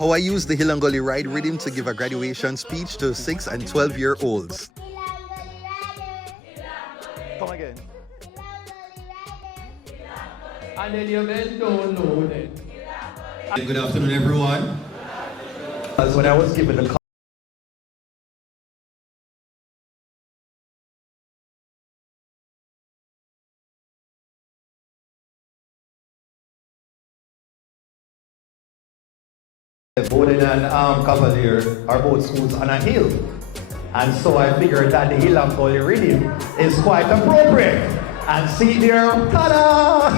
How I use the Hill and Gully ride rhythm to give a graduation speech to 6 and 12-year-olds. Come again. And then you men don't know then. Good afternoon, everyone. As when I was given the Bowden and Cavalier are both schools on a hill. And so I figured that the Hill and Gully rhythm is quite appropriate. And see there, ta-da!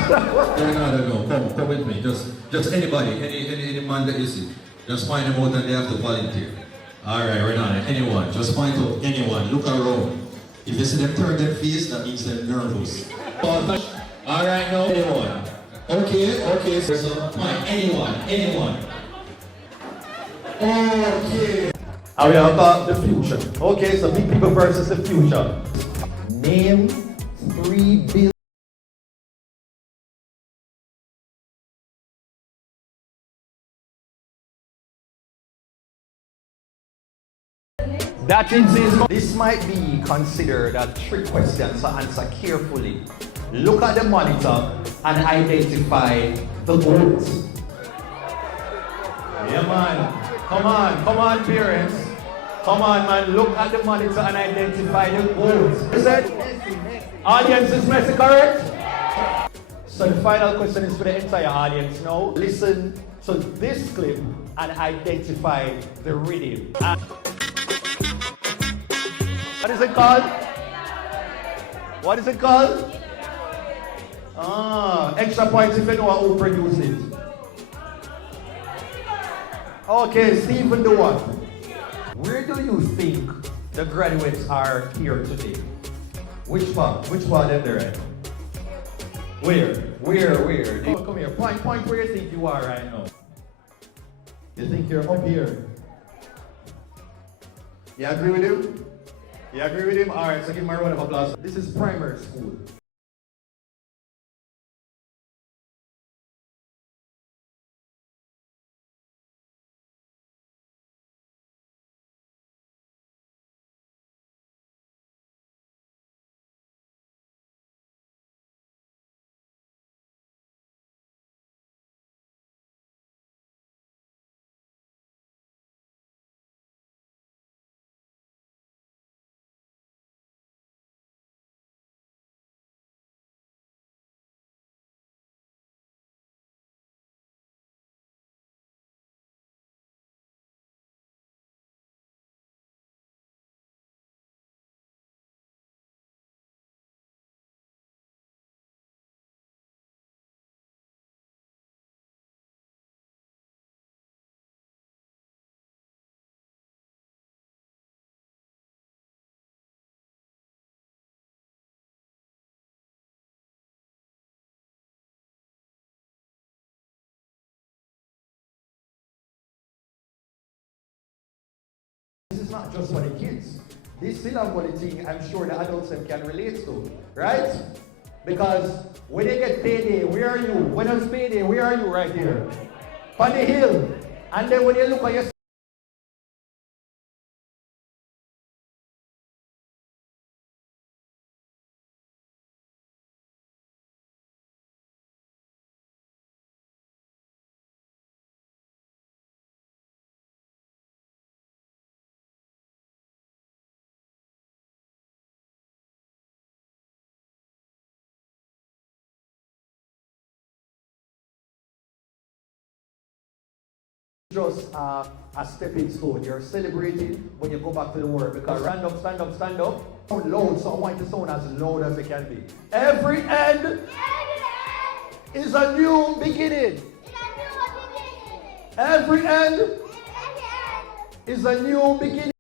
No, come with me. Just anybody, any man that you see. Just find them out and they have to volunteer. Alright, Renata, anyone. Just find out anyone. Look around. If you see them turn their face, that means they're nervous. Alright, now anyone. Okay, so find anyone. Okay. And we have got the future. Okay, so big people versus the future. Name 3 billion. That is, this might be considered a trick question, so answer carefully. Look at the monitor and identify the goals. Yeah, man. Come on, parents. Come on, man. Look at the monitor and identify the goals. Is it? Audience is messy, correct? So the final question is for the entire audience now. Listen to this clip and identify the rhythm. What is it called? What is it called? Extra points if you know who produced it. Okay, Stephen, do what? Where do you think the graduates are here today? Which part? Which part are they at? Where? Oh, come here. Point where you think you are right now. You think you're up here? You agree with him? You agree with him? Alright, so give him a round of applause. This is primary school. This is not just for the kids. This Hill and Gully thing, I'm sure the adults can relate to, right? Because when they get payday, where are you? When it's payday, where are you right here? On the hill. And then when you look at your just a stepping stone. You're celebrating when you go back to the world because stand up. Sound loud, so I want you to sound as loud as it can be. Every end is a new beginning. Every end is a new beginning.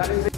That is